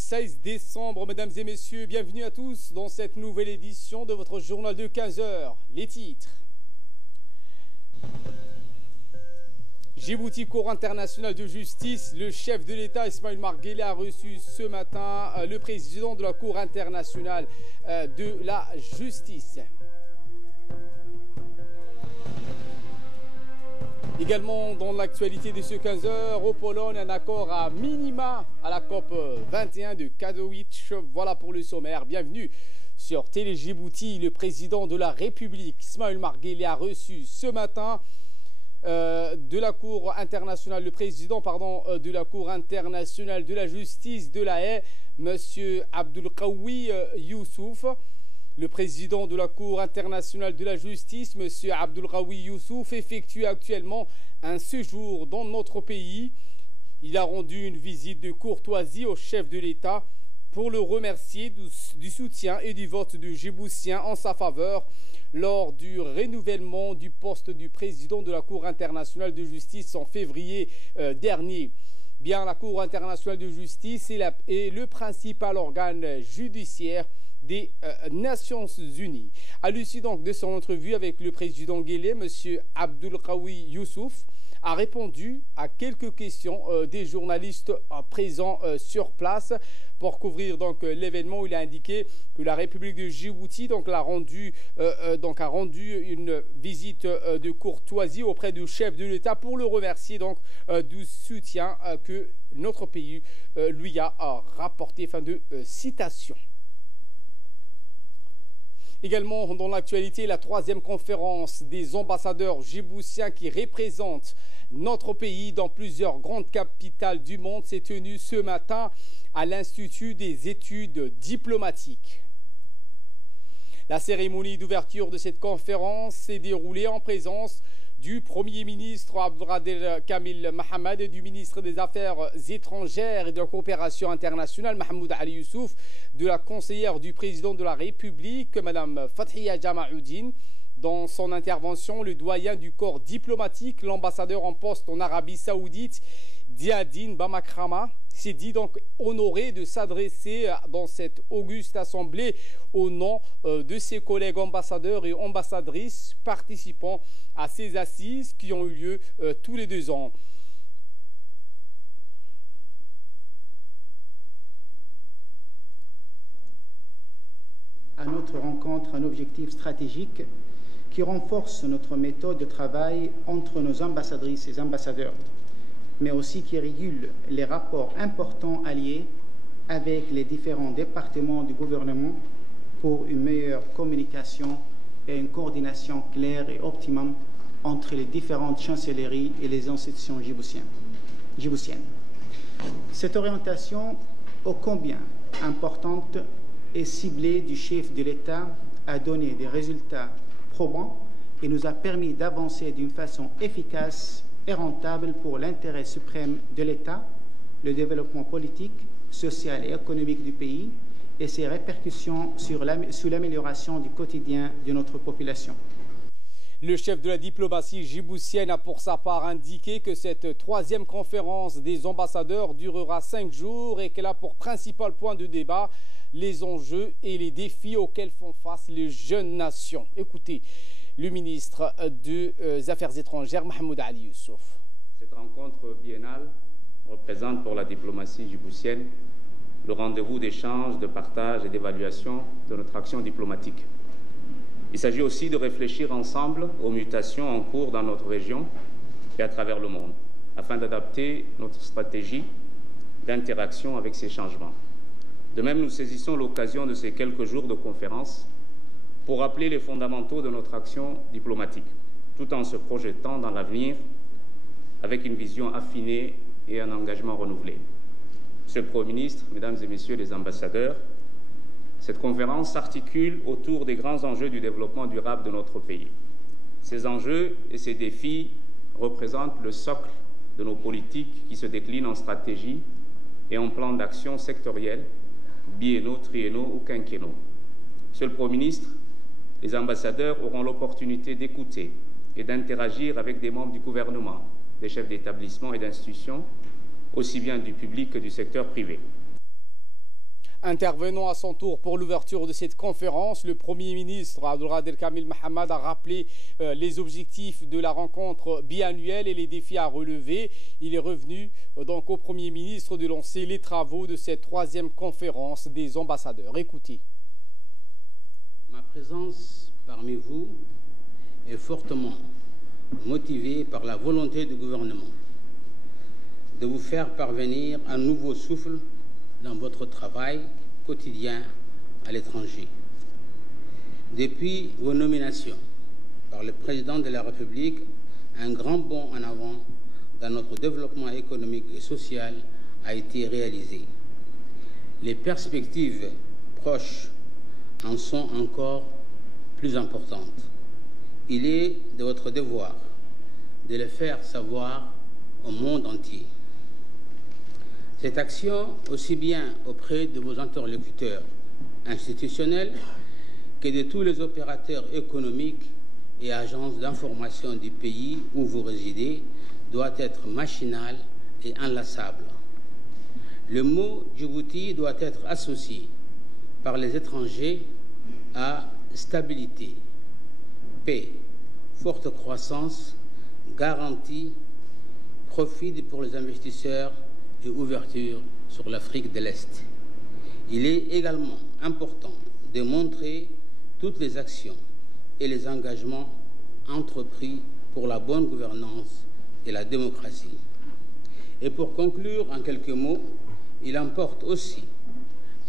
16 décembre, mesdames et messieurs, bienvenue à tous dans cette nouvelle édition de votre journal de 15 heures. Les titres. Djibouti, Cour internationale de justice, le chef de l'État Ismaël Omar Guelleh a reçu ce matin le président de la Cour internationale de la justice. Également dans l'actualité de ce 15 heures, au Pologne, un accord à minima à la COP 21 de Katowice. Voilà pour le sommaire. Bienvenue sur Télé Djibouti. Le président de la République, Ismaël Omar Guelleh, a reçu ce matin de la Cour internationale, le président de la Cour internationale de la justice de La Haye, M. Abdulqawi Youssouf. Le président de la Cour internationale de la justice, M. Abdulqawi Youssouf, effectue actuellement un séjour dans notre pays. Il a rendu une visite de courtoisie au chef de l'État pour le remercier du soutien et du vote de Djiboutiens en sa faveur lors du renouvellement du poste du président de la Cour internationale de justice en février dernier. Bien, la Cour internationale de justice est le principal organe judiciaire des Nations Unies. À l'issue donc de son entrevue avec le président Guelleh, M. Abdulqawi Youssouf a répondu à quelques questions des journalistes présents sur place. Pour couvrir donc l'événement, il a indiqué que la République de Djibouti a rendu une visite de courtoisie auprès du chef de l'État pour le remercier du soutien que notre pays lui a rapporté. Fin de citation. Également dans l'actualité, la 3e conférence des ambassadeurs djiboutiens qui représentent notre pays dans plusieurs grandes capitales du monde s'est tenue ce matin à l'Institut des études diplomatiques. La cérémonie d'ouverture de cette conférence s'est déroulée en présence du Premier ministre Abdelkader Kamil Mohamed et du ministre des Affaires étrangères et de la coopération internationale Mahmoud Ali Youssouf, de la conseillère du président de la République, Mme Fathia Jamaoudine. Dans son intervention, le doyen du corps diplomatique, l'ambassadeur en poste en Arabie Saoudite, Diadine Bamakrama, s'est dit donc honoré de s'adresser dans cette auguste assemblée au nom de ses collègues ambassadeurs et ambassadrices participant à ces assises qui ont eu lieu tous les 2 ans. À notre rencontre, un objectif stratégique qui renforce notre méthode de travail entre nos ambassadrices et ambassadeurs, mais aussi qui régule les rapports importants alliés avec les différents départements du gouvernement pour une meilleure communication et une coordination claire et optimum entre les différentes chancelleries et les institutions djiboutiennes. Cette orientation, ô combien importante et ciblée du chef de l'État, a donné des résultats probants et nous a permis d'avancer d'une façon efficace et rentable pour l'intérêt suprême de l'État, le développement politique, social et économique du pays et ses répercussions sur l'amélioration du quotidien de notre population. Le chef de la diplomatie djiboutienne a pour sa part indiqué que cette 3e conférence des ambassadeurs durera 5 jours et qu'elle a pour principal point de débat les enjeux et les défis auxquels font face les jeunes nations. Écoutez le ministre des Affaires étrangères, Mahmoud Ali Youssouf. Cette rencontre biennale représente pour la diplomatie djiboutienne le rendez-vous d'échange, de partage et d'évaluation de notre action diplomatique. Il s'agit aussi de réfléchir ensemble aux mutations en cours dans notre région et à travers le monde, afin d'adapter notre stratégie d'interaction avec ces changements. De même, nous saisissons l'occasion de ces quelques jours de conférence pour rappeler les fondamentaux de notre action diplomatique, tout en se projetant dans l'avenir avec une vision affinée et un engagement renouvelé. Monsieur le Premier ministre, Mesdames et Messieurs les ambassadeurs, cette conférence s'articule autour des grands enjeux du développement durable de notre pays. Ces enjeux et ces défis représentent le socle de nos politiques qui se déclinent en stratégie et en plans d'action sectoriels, biennaux, triennaux ou quinquennaux. Monsieur le Premier ministre, les ambassadeurs auront l'opportunité d'écouter et d'interagir avec des membres du gouvernement, des chefs d'établissement et d'institutions, aussi bien du public que du secteur privé. Intervenant à son tour pour l'ouverture de cette conférence, le Premier ministre Abdelkader Kamel Mohamed a rappelé les objectifs de la rencontre biannuelle et les défis à relever. Il est revenu donc au Premier ministre de lancer les travaux de cette 3e conférence des ambassadeurs. Écoutez. Ma présence parmi vous est fortement motivée par la volonté du gouvernement de vous faire parvenir un nouveau souffle dans votre travail quotidien à l'étranger. Depuis vos nominations par le président de la République, un grand bond en avant dans notre développement économique et social a été réalisé. Les perspectives proches en sont encore plus importantes. Il est de votre devoir de le faire savoir au monde entier. Cette action, aussi bien auprès de vos interlocuteurs institutionnels que de tous les opérateurs économiques et agences d'information du pays où vous résidez, doit être machinale et inlassable. Le mot Djibouti doit être associé par les étrangers à stabilité, paix, forte croissance, garantie, profit pour les investisseurs et ouverture sur l'Afrique de l'Est. Il est également important de montrer toutes les actions et les engagements entrepris pour la bonne gouvernance et la démocratie. Et pour conclure en quelques mots, il importe aussi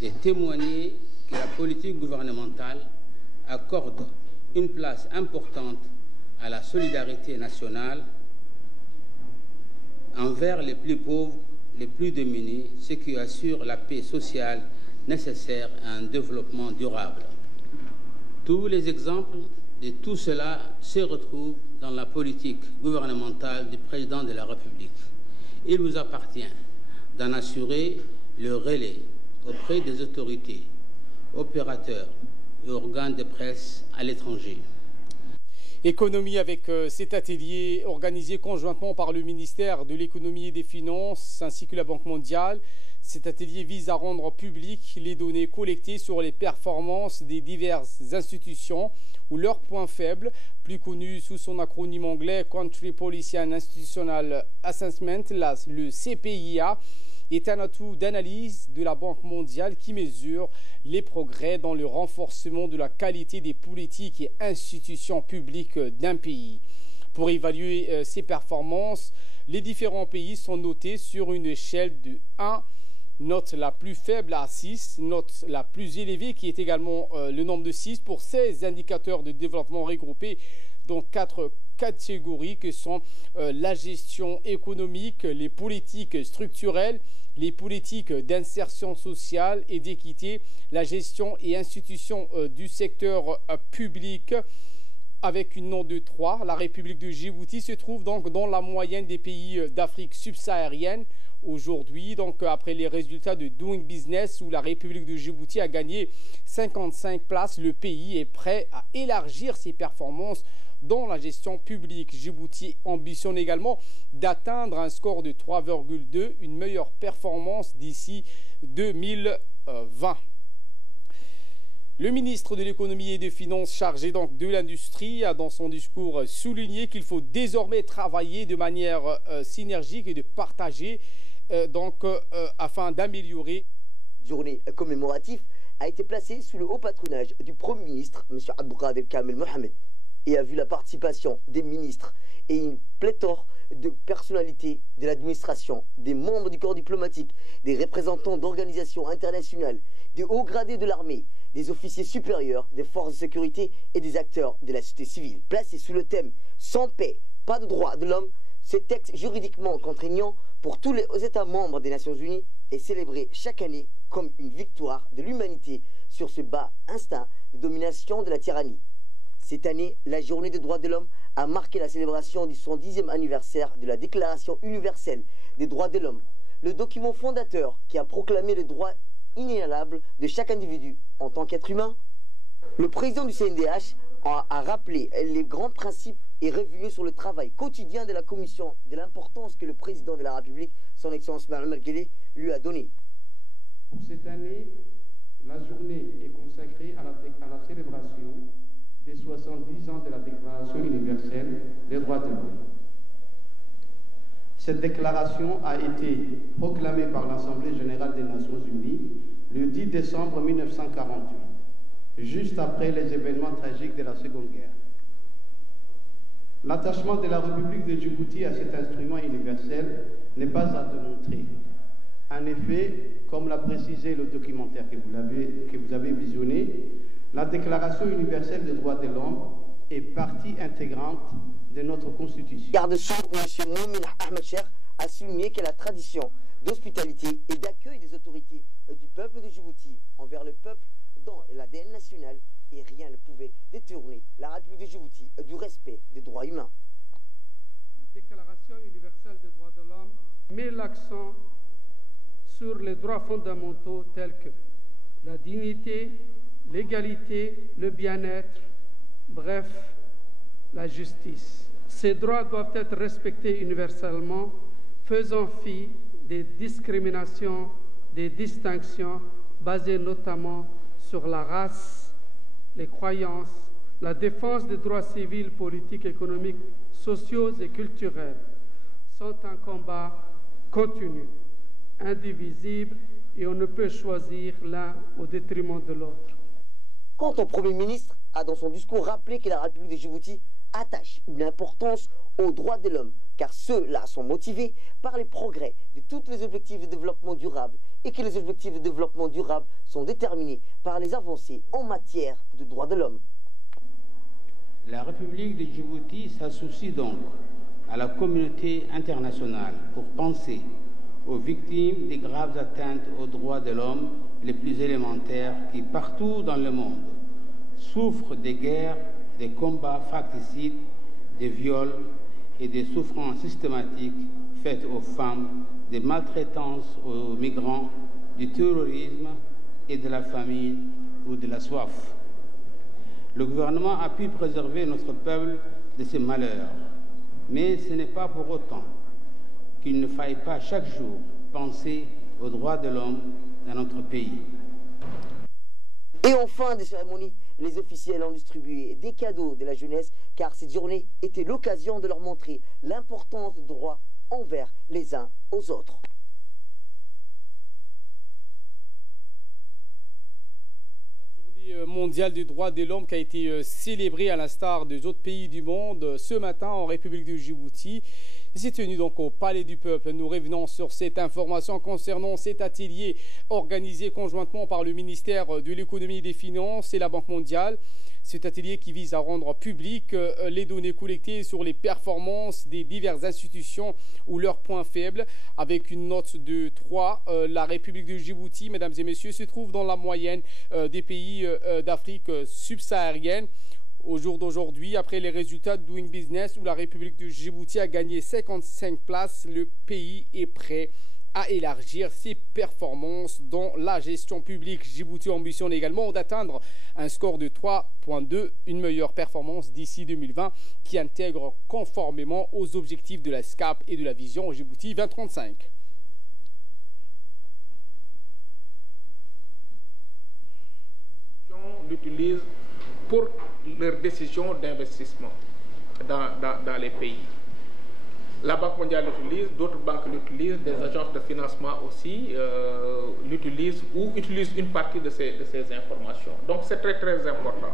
de témoigner que la politique gouvernementale accorde une place importante à la solidarité nationale envers les plus pauvres, les plus démunis, ce qui assure la paix sociale nécessaire à un développement durable. Tous les exemples de tout cela se retrouvent dans la politique gouvernementale du président de la République. Il vous appartient d'en assurer le relais auprès des autorités, opérateurs et organes de presse à l'étranger. Économie avec cet atelier organisé conjointement par le ministère de l'économie et des finances ainsi que la Banque mondiale. Cet atelier vise à rendre publiques les données collectées sur les performances des diverses institutions ou leurs points faibles, plus connu sous son acronyme anglais Country Policy and Institutional Assessment, le CPIA, est un atout d'analyse de la Banque mondiale qui mesure les progrès dans le renforcement de la qualité des politiques et institutions publiques d'un pays. Pour évaluer ces performances, les différents pays sont notés sur une échelle de 1, note la plus faible à 6, note la plus élevée qui est également le nombre de 6 pour 16 indicateurs de développement regroupés dans 4 catégories que sont la gestion économique, les politiques structurelles, les politiques d'insertion sociale et d'équité, la gestion et institution du secteur public. Avec une note de 3, la République de Djibouti se trouve donc dans la moyenne des pays d'Afrique subsaharienne. Aujourd'hui, donc après les résultats de Doing Business où la République de Djibouti a gagné 55 places, le pays est prêt à élargir ses performances dans la gestion publique. Djibouti ambitionne également d'atteindre un score de 3,2, une meilleure performance d'ici 2020. Le ministre de l'économie et des finances chargé donc de l'industrie a dans son discours souligné qu'il faut désormais travailler de manière synergique et de partager afin d'améliorer. Journée commémorative a été placée sous le haut patronage du Premier ministre, M. Abdelkader Kamel Mohamed, et a vu la participation des ministres et une pléthore de personnalités de l'administration, des membres du corps diplomatique, des représentants d'organisations internationales, des hauts gradés de l'armée, des officiers supérieurs, des forces de sécurité et des acteurs de la société civile. Placé sous le thème « Sans paix, pas de droits de l'homme », ce texte juridiquement contraignant pour tous les États membres des Nations Unies est célébré chaque année comme une victoire de l'humanité sur ce bas instinct de domination de la tyrannie. Cette année, la Journée des droits de l'homme a marqué la célébration du 110e anniversaire de la Déclaration universelle des droits de l'homme, le document fondateur qui a proclamé le droit inaliénable de chaque individu en tant qu'être humain. Le président du CNDH a rappelé les grands principes et revenu sur le travail quotidien de la Commission, de l'importance que le président de la République, son Excellence Mme Merguele, lui a donnée. Pour cette année, La journée est consacrée à la célébration des 70 ans de la Déclaration universelle des droits de l'homme. Cette déclaration a été proclamée par l'Assemblée générale des Nations unies le 10 décembre 1948, juste après les événements tragiques de la Seconde Guerre. L'attachement de la République de Djibouti à cet instrument universel n'est pas à démontrer. En effet, comme l'a précisé le documentaire que vous avez visionné, la Déclaration universelle des droits de l'homme est partie intégrante de notre Constitution. Garde-sous, M. Moumin Ahmed Cheikh a souligné que la tradition d'hospitalité et d'accueil des autorités du peuple de Djibouti envers le peuple dans l'ADN national, et rien ne pouvait détourner la République de Djibouti du respect des droits humains. La Déclaration universelle des droits de l'homme met l'accent sur les droits fondamentaux tels que la dignité, l'égalité, le bien-être, bref, la justice. Ces droits doivent être respectés universellement, faisant fi des discriminations, des distinctions basées notamment sur la race, les croyances, la défense des droits civils, politiques, économiques, sociaux et culturels sont un combat continu, indivisible, et on ne peut choisir l'un au détriment de l'autre. Quant au Premier ministre, a dans son discours rappelé que la République de Djibouti attache une importance aux droits de l'homme, car ceux-là sont motivés par les progrès de tous les objectifs de développement durable et que les objectifs de développement durable sont déterminés par les avancées en matière de droits de l'homme. La République de Djibouti s'associe donc à la communauté internationale pour penser aux victimes des graves atteintes aux droits de l'homme les plus élémentaires qui, partout dans le monde, souffrent des guerres, des combats fratricides, des viols et des souffrances systématiques faites aux femmes, des maltraitances aux migrants, du terrorisme et de la famine ou de la soif. Le gouvernement a pu préserver notre peuple de ces malheurs, mais ce n'est pas pour autant qu'il ne faille pas chaque jour penser aux droits de l'homme dans notre pays. Et en fin de cérémonie, les officiels ont distribué des cadeaux de la jeunesse, car cette journée était l'occasion de leur montrer l'importance des droits envers les uns aux autres. La journée mondiale des droits de l'homme qui a été célébrée à l'instar des autres pays du monde ce matin en République de Djibouti. C'est tenu donc au Palais du Peuple. Nous revenons sur cette information concernant cet atelier organisé conjointement par le ministère de l'économie et des finances et la Banque mondiale. Cet atelier qui vise à rendre public les données collectées sur les performances des diverses institutions ou leurs points faibles. Avec une note de 3, la République de Djibouti, mesdames et messieurs, se trouve dans la moyenne des pays d'Afrique subsaharienne. Au jour d'aujourd'hui, après les résultats de Doing Business où la République de Djibouti a gagné 55 places, le pays est prêt à élargir ses performances dans la gestion publique. Djibouti ambitionne également d'atteindre un score de 3.2, une meilleure performance d'ici 2020 qui intègre conformément aux objectifs de la SCAP et de la vision Djibouti 2035. L'utilisent pour leurs décisions d'investissement dans les pays. La Banque mondiale l'utilise, d'autres banques l'utilisent, des agences de financement aussi l'utilisent ou utilisent une partie de ces informations. Donc c'est très très important.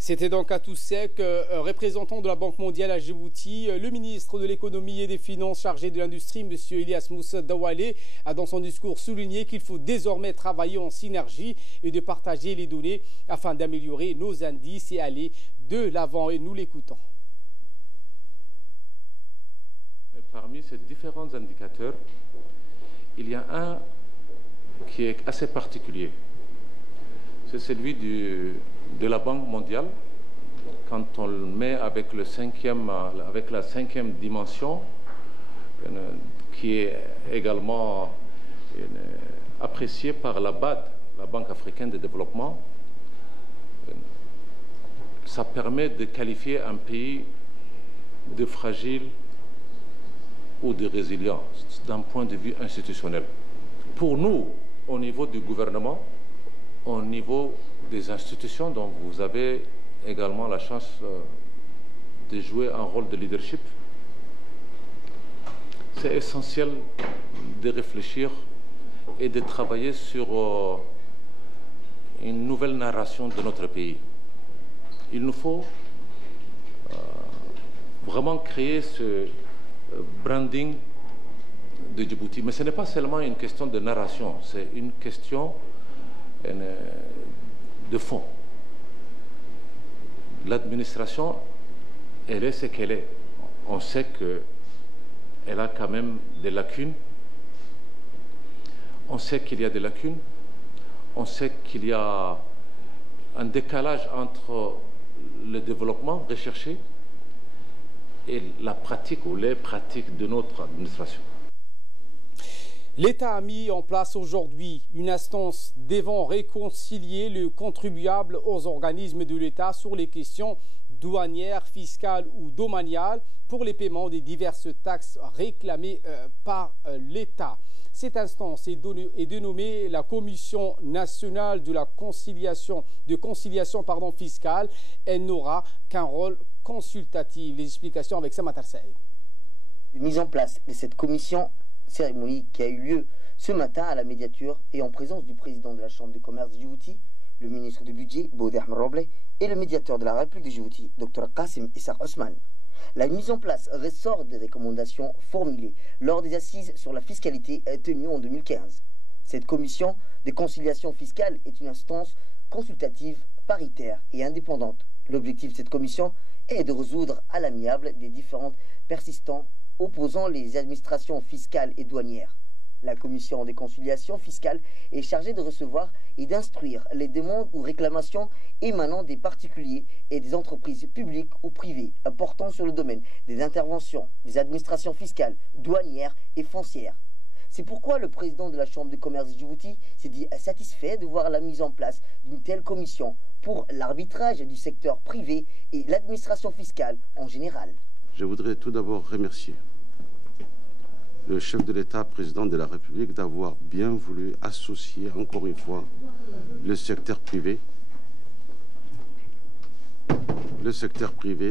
C'était donc à Toussek, représentant de la Banque mondiale à Djibouti. Le ministre de l'économie et des finances chargé de l'industrie, M. Elias Moussa Dawale, a dans son discours souligné qu'il faut désormais travailler en synergie et de partager les données afin d'améliorer nos indices et aller de l'avant. Et nous l'écoutons. Parmi ces différents indicateurs, il y a un qui est assez particulier. C'est celui de la Banque mondiale. Quand on le met avec, avec la cinquième dimension, qui est également appréciée par la BAD, la Banque africaine de développement, ça permet de qualifier un pays de fragile ou de résilient d'un point de vue institutionnel. Pour nous, au niveau du gouvernement, au niveau des institutions dont vous avez également la chance de jouer un rôle de leadership. C'est essentiel de réfléchir et de travailler sur une nouvelle narration de notre pays. Il nous faut vraiment créer ce branding de Djibouti. Mais ce n'est pas seulement une question de narration, c'est une question de fond. L'administration, elle est ce qu'elle est. On sait qu'elle a quand même des lacunes. On sait qu'il y a des lacunes. On sait qu'il y a un décalage entre le développement recherché et la pratique ou les pratiques de notre administration. L'État a mis en place aujourd'hui une instance devant réconcilier le contribuable aux organismes de l'État sur les questions douanières, fiscales ou domaniales pour les paiements des diverses taxes réclamées par l'État. Cette instance est dénommée la Commission nationale de la conciliation fiscale. Elle n'aura qu'un rôle consultatif. Les explications avec Samatar Saïd. Mise en place de cette commission, cérémonie qui a eu lieu ce matin à la médiature et en présence du président de la Chambre de commerce de Djibouti, le ministre du Budget, Bode Ahmed Roble, et le médiateur de la République de Djibouti, Dr Kassim Issa Osman. La mise en place ressort des recommandations formulées lors des assises sur la fiscalité tenues en 2015. Cette commission de conciliation fiscale est une instance consultative, paritaire et indépendante. L'objectif de cette commission est de résoudre à l'amiable des différentes persistants opposant les administrations fiscales et douanières. La commission de conciliation fiscale est chargée de recevoir et d'instruire les demandes ou réclamations émanant des particuliers et des entreprises publiques ou privées portant sur le domaine des interventions des administrations fiscales, douanières et foncières. C'est pourquoi le président de la Chambre de commerce de Djibouti s'est dit satisfait de voir la mise en place d'une telle commission pour l'arbitrage du secteur privé et l'administration fiscale en général. Je voudrais tout d'abord remercier le chef de l'État, président de la République, d'avoir bien voulu associer encore une fois le secteur privé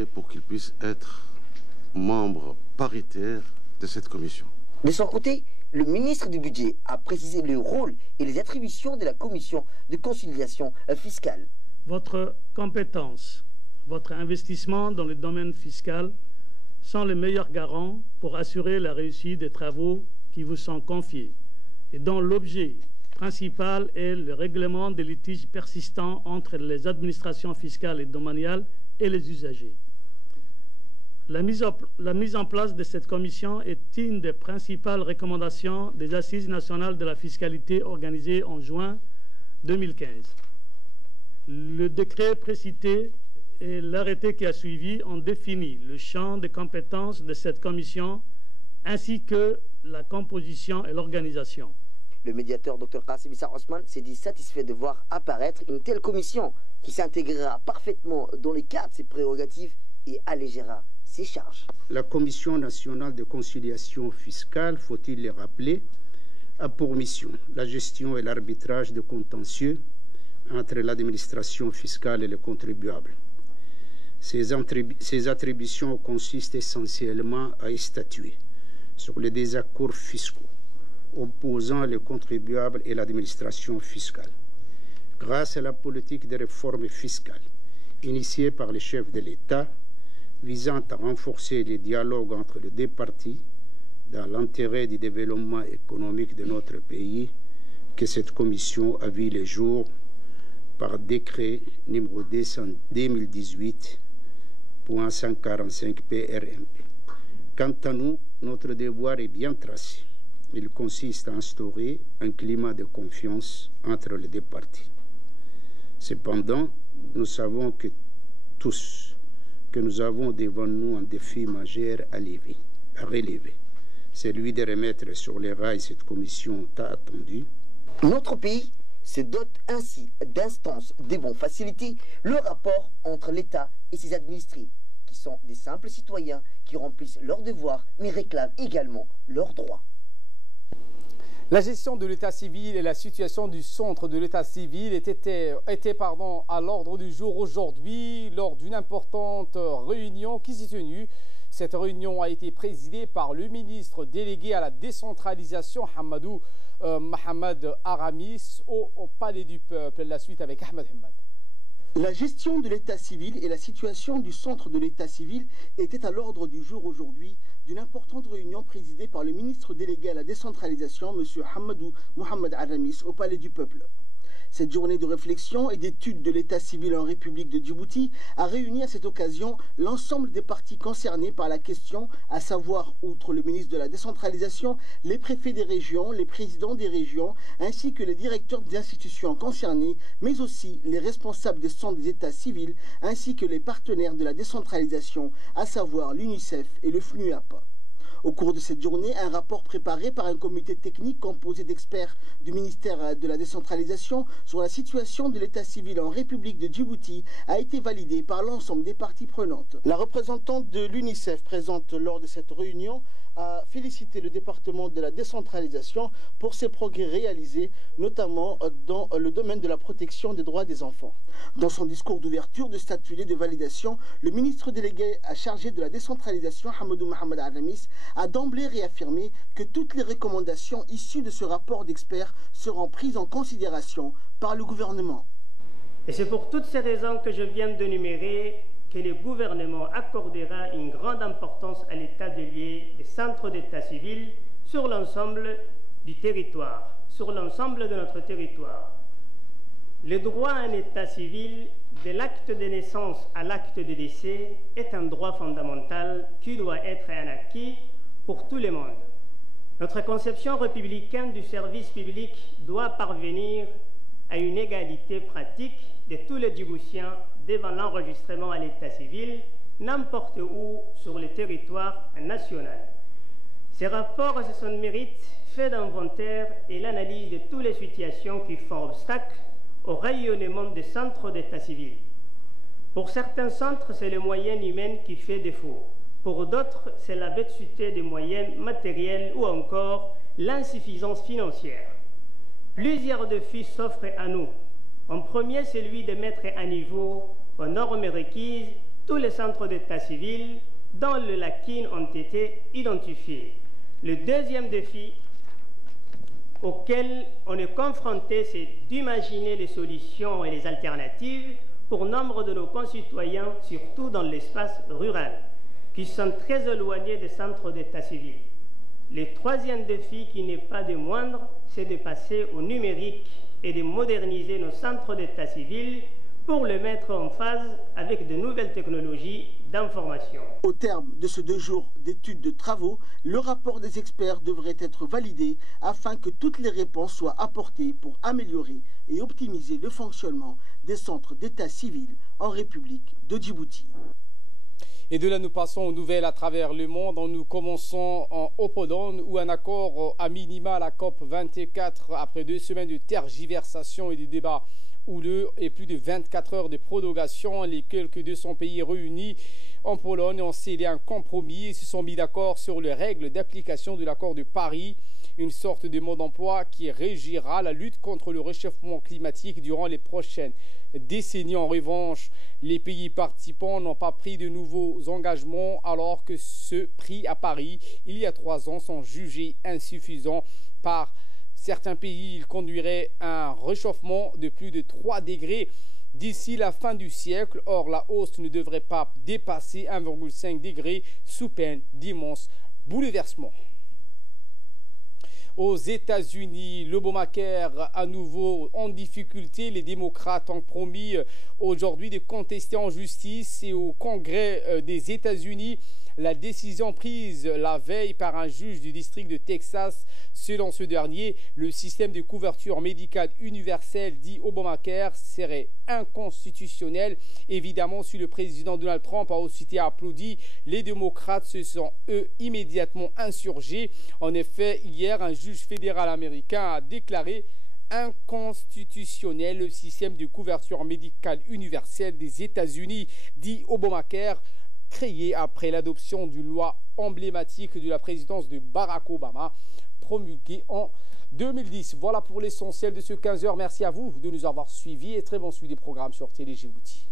pour qu'il puisse être membre paritaire de cette commission. De son côté, le ministre du Budget a précisé le rôle et les attributions de la commission de conciliation fiscale. Votre compétence, votre investissement dans le domaine fiscal sont les meilleurs garants pour assurer la réussite des travaux qui vous sont confiés et dont l'objet principal est le règlement des litiges persistants entre les administrations fiscales et domaniales et les usagers. La mise en place de cette commission est une des principales recommandations des Assises nationales de la fiscalité organisées en juin 2015. Le décret précité et l'arrêté qui a suivi ont défini le champ de compétences de cette commission ainsi que la composition et l'organisation. Le médiateur Dr Kassim Issa Osman s'est dit satisfait de voir apparaître une telle commission qui s'intégrera parfaitement dans les cadres de ses prérogatives et allégera ses charges. La Commission nationale de conciliation fiscale, faut-il le rappeler, a pour mission la gestion et l'arbitrage de contentieux entre l'administration fiscale et les contribuables. Ces attributions consistent essentiellement à statuer sur les désaccords fiscaux opposant les contribuables et l'administration fiscale. Grâce à la politique de réforme fiscale initiée par les chefs de l'État, visant à renforcer les dialogues entre les deux parties dans l'intérêt du développement économique de notre pays, que cette commission a vu le jour par décret numéro 2018.145 PRMP. Quant à nous, notre devoir est bien tracé. Il consiste à instaurer un climat de confiance entre les deux parties. Cependant, nous savons que tous que nous avons devant nous un défi majeur à relever, celui de remettre sur les rails cette commission tant attendue. Notre pays se dote ainsi d'instances devant faciliter le rapport entre l'État et ses administrés, qui sont des simples citoyens qui remplissent leurs devoirs, mais réclament également leurs droits. La gestion de l'état civil et la situation du centre de l'état civil étaient à l'ordre du jour aujourd'hui lors d'une importante réunion qui s'est tenue. Cette réunion a été présidée par le ministre délégué à la décentralisation, Mohamed Aramis, au Palais du Peuple. La suite avec Ahmed Hamad. La gestion de l'état civil et la situation du centre de l'état civil étaient à l'ordre du jour aujourd'hui d'une importante réunion présidée par le ministre délégué à la décentralisation, M. Mohamed Aramis, au Palais du Peuple. Cette journée de réflexion et d'étude de l'état civil en République de Djibouti a réuni à cette occasion l'ensemble des parties concernées par la question, à savoir, outre le ministre de la décentralisation, les préfets des régions, les présidents des régions, ainsi que les directeurs des institutions concernées, mais aussi les responsables des centres des états civils, ainsi que les partenaires de la décentralisation, à savoir l'UNICEF et le FNUAP. Au cours de cette journée, un rapport préparé par un comité technique composé d'experts du ministère de la décentralisation sur la situation de l'état civil en République de Djibouti a été validé par l'ensemble des parties prenantes. La représentante de l'UNICEF présente lors de cette réunion a félicité le département de la décentralisation pour ses progrès réalisés, notamment dans le domaine de la protection des droits des enfants. Dans son discours d'ouverture de cet atelier de validation, le ministre délégué chargé de la décentralisation, Mohamed Aramis, a d'emblée réaffirmé que toutes les recommandations issues de ce rapport d'experts seront prises en considération par le gouvernement. Et c'est pour toutes ces raisons que je viens d'énumérer que le gouvernement accordera une grande importance à l'état de lieu des centres d'état civil sur l'ensemble du territoire, sur l'ensemble de notre territoire. Le droit à un état civil, de l'acte de naissance à l'acte de décès, est un droit fondamental qui doit être un acquis pour tout le monde. Notre conception républicaine du service public doit parvenir à une égalité pratique de tous les Djiboutiens devant l'enregistrement à l'état civil, n'importe où sur le territoire national. Ces rapports, c'est son mérite, fait d'inventaire et l'analyse de toutes les situations qui font obstacle au rayonnement des centres d'état civil. Pour certains centres, c'est le moyen humain qui fait défaut. Pour d'autres, c'est la vétusté des moyens matériels ou encore l'insuffisance financière. Plusieurs défis s'offrent à nous. En premier, celui de mettre à niveau aux normes requises tous les centres d'état civil dont les lacunes ont été identifiées. Le deuxième défi auquel on est confronté, c'est d'imaginer les solutions et les alternatives pour nombre de nos concitoyens, surtout dans l'espace rural, qui sont très éloignés des centres d'état civil. Le troisième défi, qui n'est pas des moindres, c'est de passer au numérique et de moderniser nos centres d'état civil pour le mettre en phase avec de nouvelles technologies d'information. Au terme de ces 2 jours d'études de travaux, le rapport des experts devrait être validé afin que toutes les réponses soient apportées pour améliorer et optimiser le fonctionnement des centres d'état civil en République de Djibouti. Et de là, nous passons aux nouvelles à travers le monde. Nous commençons au Polon, où un accord à minima à la COP 24, après 2 semaines de tergiversation et de débats houleux et plus de 24 heures de prolongation, les quelques 200 pays réunis en Pologne ont scellé un compromis et se sont mis d'accord sur les règles d'application de l'accord de Paris, une sorte de mode d'emploi qui régira la lutte contre le réchauffement climatique durant les prochaines décennies. En revanche, les pays participants n'ont pas pris de nouveaux engagements alors que ceux pris à Paris il y a 3 ans sont jugés insuffisants par certains pays. Il conduirait à un réchauffement de plus de 3 degrés d'ici la fin du siècle. Or, la hausse ne devrait pas dépasser 1,5 degré sous peine d'immenses bouleversements. Aux États-Unis, l'Obamacare à nouveau en difficulté. Les démocrates ont promis aujourd'hui de contester en justice et au Congrès des États-Unis la décision prise la veille par un juge du district de Texas. Selon ce dernier, le système de couverture médicale universelle dit Obamacare serait inconstitutionnel. Évidemment, si le président Donald Trump a aussitôt applaudi, les démocrates se sont, eux, immédiatement insurgés. En effet, hier, un juge fédéral américain a déclaré inconstitutionnel le système de couverture médicale universelle des États-Unis, dit Obamacare, créé après l'adoption d'une loi emblématique de la présidence de Barack Obama, promulguée en 2010. Voilà pour l'essentiel de ce 15h. Merci à vous de nous avoir suivis et très bon suivi des programmes sur Télé Djibouti.